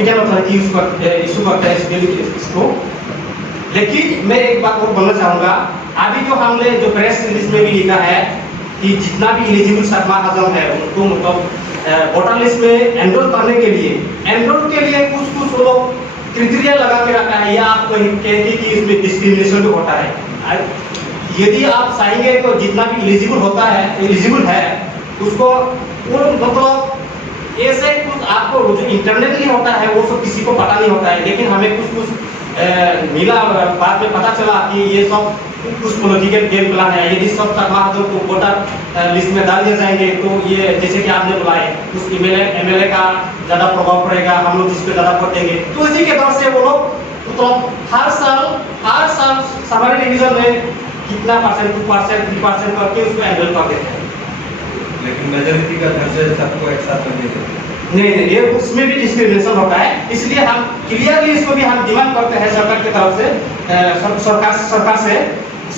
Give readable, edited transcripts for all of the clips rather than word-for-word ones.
Competent authority issue करता है इसको। लेकिन मैं एक बात और बोलना चाहूँगा, अभी जो हमने जो प्रेस रिलीज में भी लिखा है कि जितना भी एलिजिबल सकमा आजम है उनको मतलब वोटर लिस्ट में एनरोल करने के लिए कुछ लोग क्राइटेरिया लगा के रखा है, या आप कहते कि इसमें डिस्क्रिमिनेशन भी होता है। यदि आप चाहेंगे तो जितना भी एलिजिबल है उसको मतलब ऐसे कुछ आपको जो इंटरनेटली होता है वो सब किसी को पता नहीं होता है, लेकिन हमें कुछ मिला, बाद में पता चला कि ये सब कुछ पॉलिटिकल गेम प्लान है। यदि सब सकमा आजम को वोटर लिस्ट में डाल दिए जाएंगे तो ये जैसे कि आपने बुलाए उस एमएलए का ज़्यादा प्रभाव पड़ेगा, हम लोग जिस पे ज़्यादा वोट देंगे, तो इसी के दौर से वो लोग तो हर साल सामान्य डिवीजन में कितना परसेंट 2% 3% करके उसको एनरोल कर देते हैं। लेकिन मेजॉरिटी का खर्चा सबको एक साथ में देते हैं। नहीं, ये उसमें भी डिस्क्रिमिनेशन होता है, इसलिए हम क्लियरली इसको भी हम डिमांड करते हैं सरकार की तरफ से,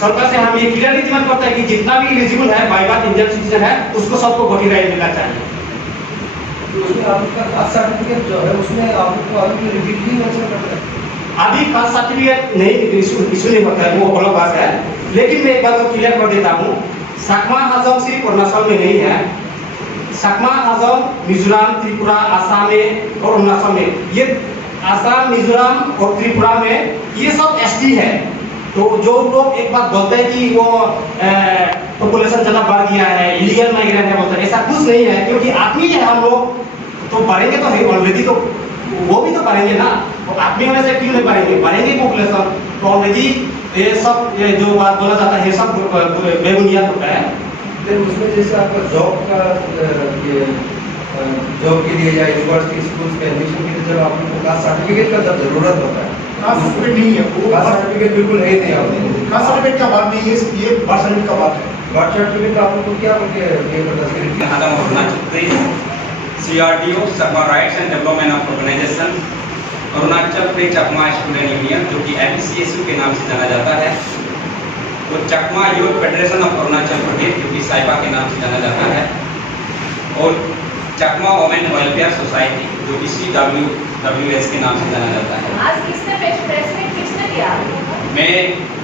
सरकार से हम ये क्लियरली डिमांड करते हैं कि जितना भी एलिजिबल है बाय बर्थ इंडियन सिटीजन है उसको सबको वोटिंग राइट मिलना चाहिए। उसमें आपका कास्ट सर्टिफिकेट जो है उसमें आपको अभी रिपीटली मेंशन करता है। अभी कास्ट सर्टिफिकेट नहीं इशू नहीं होता है, वो अलग बात है। लेकिन मैं एक बात को क्लियर कर देता हूँ, सकमा आजम सिर्फ अरुणाचल में नहीं है, सकमा आजम मिजोरम, त्रिपुरा, आसाम में और अरुणाचल में, ये आसाम, मिजोरम और त्रिपुरा में ये सब एसटी है। तो जो लोग एक बात बोलते हैं कि वो पॉपुलेशन ज़्यादा बढ़ गया है, इलीगल माइग्रेंट है बोलते हैं, ऐसा कुछ नहीं है, क्योंकि आदमी है हम लोग तो बढ़ेंगे तो है ऑलरेडी, तो वो भी तो बढ़ेंगे ना, तो आदमी होने से क्यों नहीं बढ़ेंगे पॉपुलेशन। तो ऑलरेडी ये सब जो बात बोला जाता है ये सब बेबुनियाद होता है। फिर उसमें जैसे आपका जॉब का जॉब के लिए या यूनिवर्सिटी स्कूल के एडमिशन के लिए जब आपको कास्ट सर्टिफिकेट का जब जरूरत होता है, कास्ट सर्टिफिकेट नहीं है, वो कास्ट सर्टिफिकेट बिल्कुल है नहीं आपने। कास्ट सर्टिफिकेट का बात नहीं है, ये बर्थ सर्टिफिकेट का बात है। बर्थ सर्टिफिकेट का आपको क्या उनके ये पता CRDO Chakma rights and development of organisation Arunachal Pradesh Chakma student union, जो कि APCSU के नाम से जाना जाता है, वो चकमा youth federation of Arunachal Pradesh, जो कि साइबा के नाम से जाना जाता है, और चकमा वुमेन वेलफेयर सोसाइटी, जो कि CWWS के नाम से जाना जाता है। आज किसने प्रेस में किसने दिया? मैं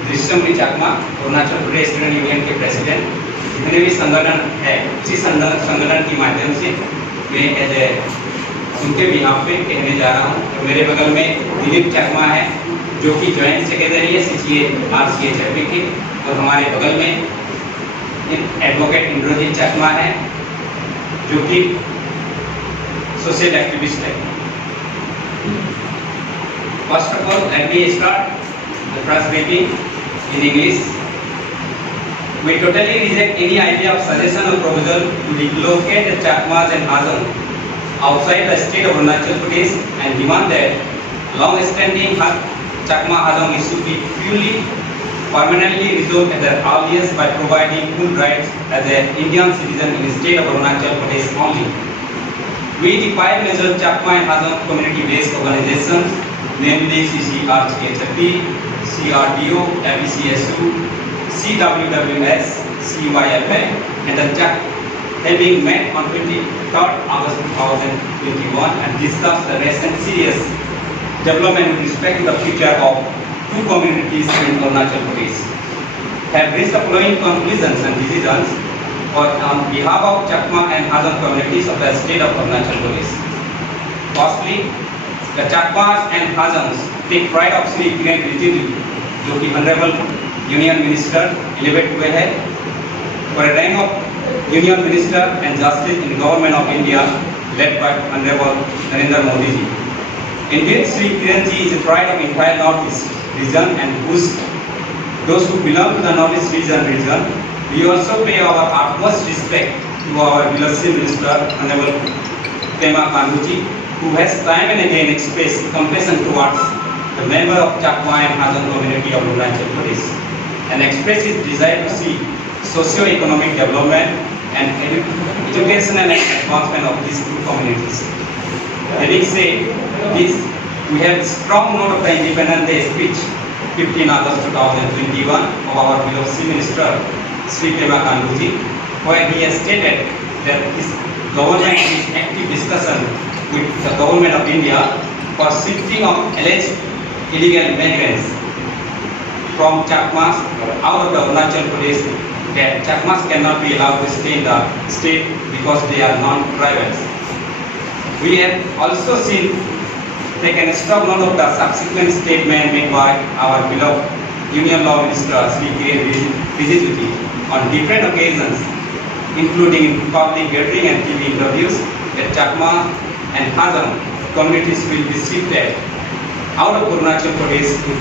दृश्यमरी चकमा अरुणाचल प्रदेश स्टूडेंट यूनियन के प्रेसिडेंट, जितने भी संगठन है उसी संगठन के माध्यम से मैं एज ए उनके भी यहाँ पे कहने जा रहा हूँ। तो मेरे बगल में दिलीप चकमा है, जो कि ज्वाइंट सेक्रेटरी है CCA RCHFP के, और हमारे बगल में एडवोकेट इंद्रजीत चकमा है, जो कि सोशल एक्टिविस्ट है। First of all let me start the first briefing in English. We totally reject any idea of suggestion or proposal to relocate the Chakmas and Azam outside the state of Arunachal Pradesh and demand that long-standing Chakma Azam issue be purely permanently resolved at the earliest by providing full rights as an Indian citizen in the state of Arunachal Pradesh only. We the five major Chakma and Azam community-based organizations, namely CCRCHFP, CRDO, APCSU, CWWS, CYFA, and the Chak, having met on 23rd August 2021 and discussed the recent serious development with respect to the future of two communities in Arunachal Pradesh, have reached the following conclusions and decisions on behalf of Chakma and Azam communities of the state of Arunachal Pradesh. Firstly, the Chakmas and Azams take pride of Sri Kiran Rijiju, जो कि honourable union minister elect हुए हैं for a rank of Union Minister and Justice in Government of India, led by Honorable Narendra Modi ji. Indeed, Sri Kiran ji is a pride of entire Northeast region, and those who belong to the Northeast region, we also pay our utmost respect to our beloved Minister, Honorable Pema Khandu ji, who has time and again expressed compassion towards the member of Chakma and Azam community of Arunachal Pradesh, and expressed his desire to see socio-economic development and educational advancement of these two communities. Having said this, we have strong note of the Independence Day speech 15 August 2021 of our beloved Minister Sri Pema Khandu ji, where he has stated that his government is active discussion with the government of India for shifting of alleged illegal migrants from Chakmas out of the Arunachal Pradesh, that Chakmas cannot be allowed to stay in the state because they are non-tribals. We have also taken strong note of the subsequent statement made by our beloved Union Law Minister Sri Kiren Rijiju on different occasions, including in public gathering and TV interviews, that Chakma and Hazan communities will be shifted out of Arunachal Pradesh in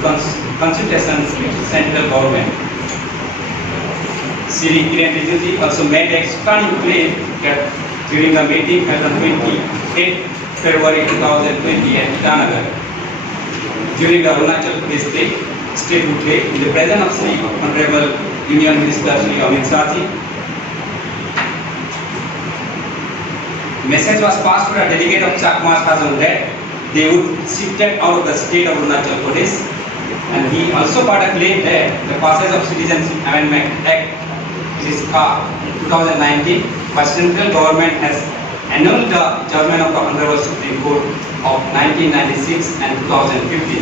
consultation with central government. Sri Kiren Rijiju also made a stunning claim that during the meeting held on 28 February 2020 at Itanagar, during the Arunachal Pradesh Statehood Day, in the presence of Sri Honorable Union Minister Sri Amit Shah ji, message was passed to the delegate of Chakmas Hazan that they would shifted out of the state of Arunachal Pradesh, and he also made a claim that the passage of Citizenship Amendment Act, which is 2019, by central government has annulled the judgment of the Honorable Supreme Court of 1996 and 2015,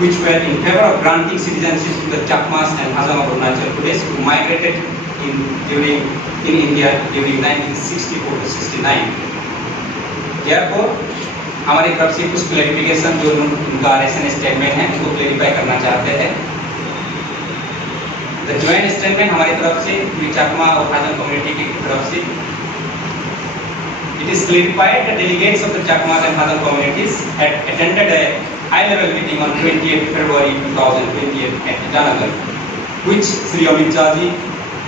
which were in favor of granting citizenship to the Chakmas and Hazan of Arunachal Pradesh who migrated in India during 1964 to 69. Therefore, हमारी तरफ से कुछ clarification जो उनका ration statement है उनको clarify करना चाहते हैं। द ज्वाइंट स्टेटमेंट हमारी तरफ से चकमा और हाजन कम्युनिटी की तरफ से it is clarified that delegates of the Chakmas and Hazan communities had attended a high-level meeting on 28 February 2020 at Itanagar, which Sri Amit Shah ji,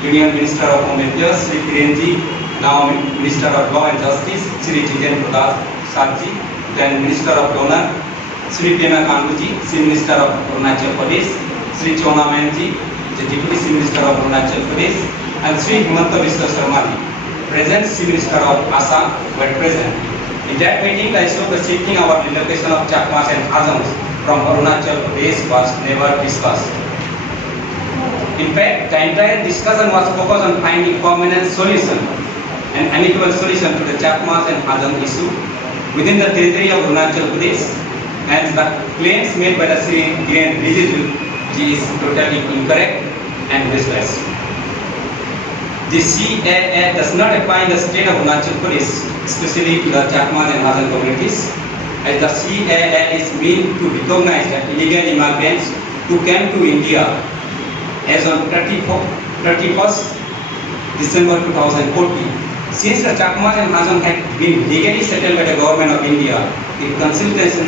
Union Minister of Home Affairs, Sri Kiren ji, now Minister of Law and Justice, Sri Jiten Prasad ji, then Minister of Donor, Sri Pema Khandu ji, Chief Minister of Arunachal Pradesh, Sri Chona Man ji, the Deputy Chief Minister of Arunachal Pradesh, and Sri Himanta Biswa Sharma ji, present Chief Minister of Assam, were present. In that meeting, I saw the shifting our relocation of Chakmas and Hazans from Arunachal Pradesh was never discussed. In fact, the entire discussion was focused on finding permanent solution, an amicable solution to the Chakmas and Hazan issue within the territory of Arunachal Pradesh, and the claims made by the Sri Kiren Rijiju ji is totally incorrect and baseless. The CAA does not apply in the state of Arunachal Pradesh, especially to the Chakmas and Hazan communities, as the CAA is meant to recognize that illegal immigrants who came to India as on 31st December 2014. Since the Chakmas and Hazan had been legally settled by the government of India in consultation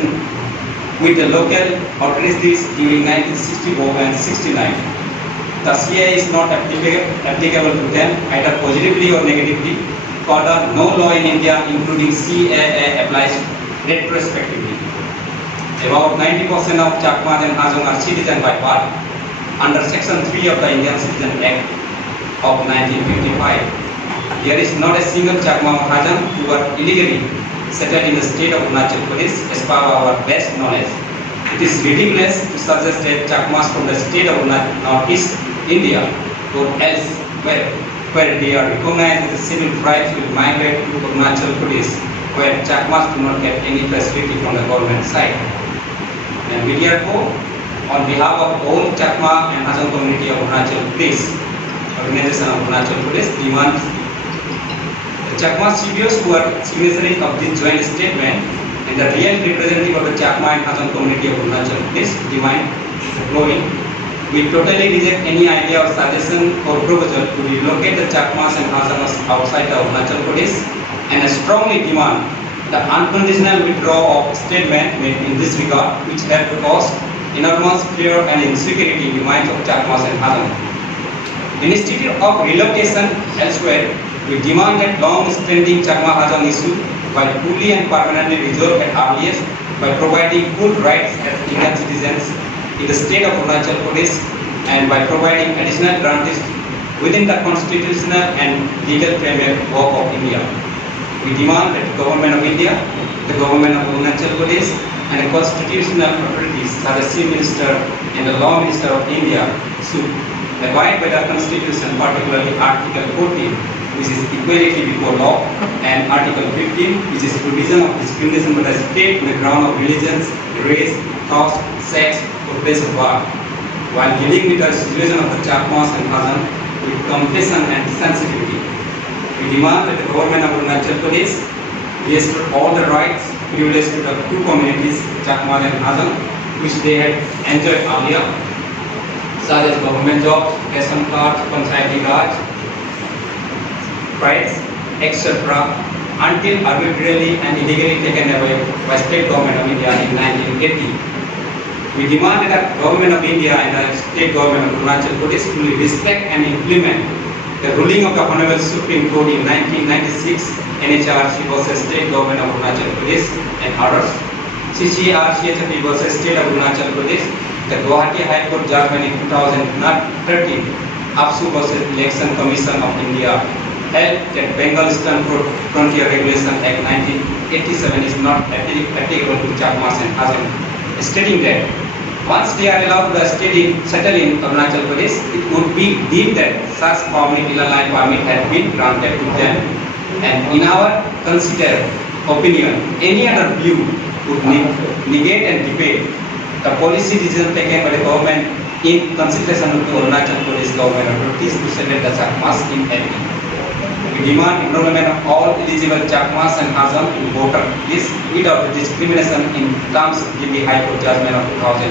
with the local authorities during 1964 and 69, the CAA is not applicable to them either positively or negatively. Further, no law in India, including CAA, applies retrospectively. About 90% of Chakmas and Hazan are citizens by birth under Section 3 of the Indian Citizen Act of 1955. There is not a single Chakma or Hazan who are illegally settled in the state of Arunachal Pradesh as per our best knowledge. It is ridiculous to suggest that Chakmas from the state of Northeast India or elsewhere where they are recognized as a civil tribes will migrate to Arunachal Pradesh, where Chakmas do not get any facility from the government side. And we therefore, on behalf of all Chakma and Hazan community of Arunachal Pradesh, organization of Arunachal Pradesh, demand the Chakma CBOs who are signatories of this joint statement and the real representative of the Chakma and Hazan community of Arunachal Pradesh demand the following. We totally reject any idea or suggestion or proposal to relocate the Chakmas and Hazanas outside the Arunachal Pradesh and strongly demand the unconditional withdrawal of statement made in this regard, which have caused enormous fear and insecurity in the minds of Chakmas and Hazan. Instead of relocation elsewhere, we demand that long-standing Chakma Hazan issue by fully and permanently resolved at earliest by providing full rights as Indian citizens in the state of Arunachal Pradesh and by providing additional guarantees within the constitutional and legal framework of India. We demand that the Government of India, the Government of Arunachal Pradesh and the constitutional authorities such as Chief Minister and the Law Minister of India should abide by the Constitution, particularly Article 14, which is equality before law, and Article 15, which is provision of discrimination by the state on the ground of religion, race, caste, sex, or place of birth. While dealing with the situation of the Chakmas and Hazan with compassion and sensitivity, we demand that the government of Arunachal Pradesh restore all the rights privileged to the two communities, Chakmas and Hazan, which they had enjoyed earlier, such as government jobs, ration cards, Panchayati Raj, rights, etc., until arbitrarily and illegally taken away by state government of India in 1980. We demand that the government of India and the state government of Arunachal Pradesh fully respect and implement the ruling of the Honorable Supreme Court in 1996, NHRC versus State Government of Arunachal Pradesh and others, CCR-CHP versus State of Arunachal Pradesh, the Guwahati High Court judgment in 2013, APSU versus Election Commission of India, held that Bengal Eastern Frontier Regulation Act 1987 is not applicable to Chakmas and Hazan, stating that once they are allowed to settle in Arunachal Pradesh, it would be deemed that such permanent inner line permit had been granted to them. And in our considered opinion, any other view would negate and debate the policy decision taken by the government in consideration of the Arunachal Pradesh government authorities to settle the Chakmas in MP. We demand enrollment of all eligible Chakmas and Hazan in voter list without discrimination in terms of the High Court judgment of 2000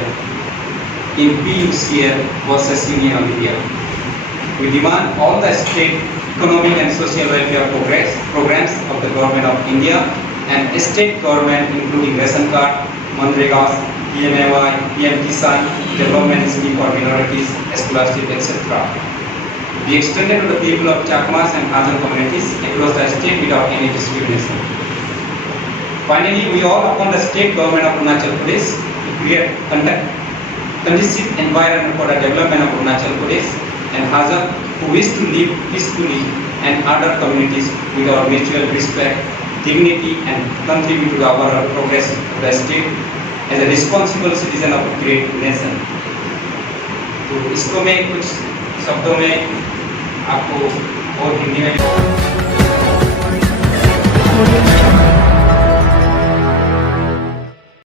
in PUCL versus Union of India. We demand all the state economic and social welfare programs of the government of India and state government including ration card, Manregas, PMAY, PM Kisan, development scheme for minorities, scholarship, etc. Be extended to the people of Chakmas and Hazan communities across the state without any discrimination. Finally, we all upon the state government of Arunachal Pradesh to create conducive environment for the development of Arunachal Pradesh and Hazan who wish to live peacefully and other communities with our mutual respect, dignity and contribute to the overall progress of the state as a responsible citizen of a great nation. तो इसको मैं कुछ शब्दों में आपको और हिंदी में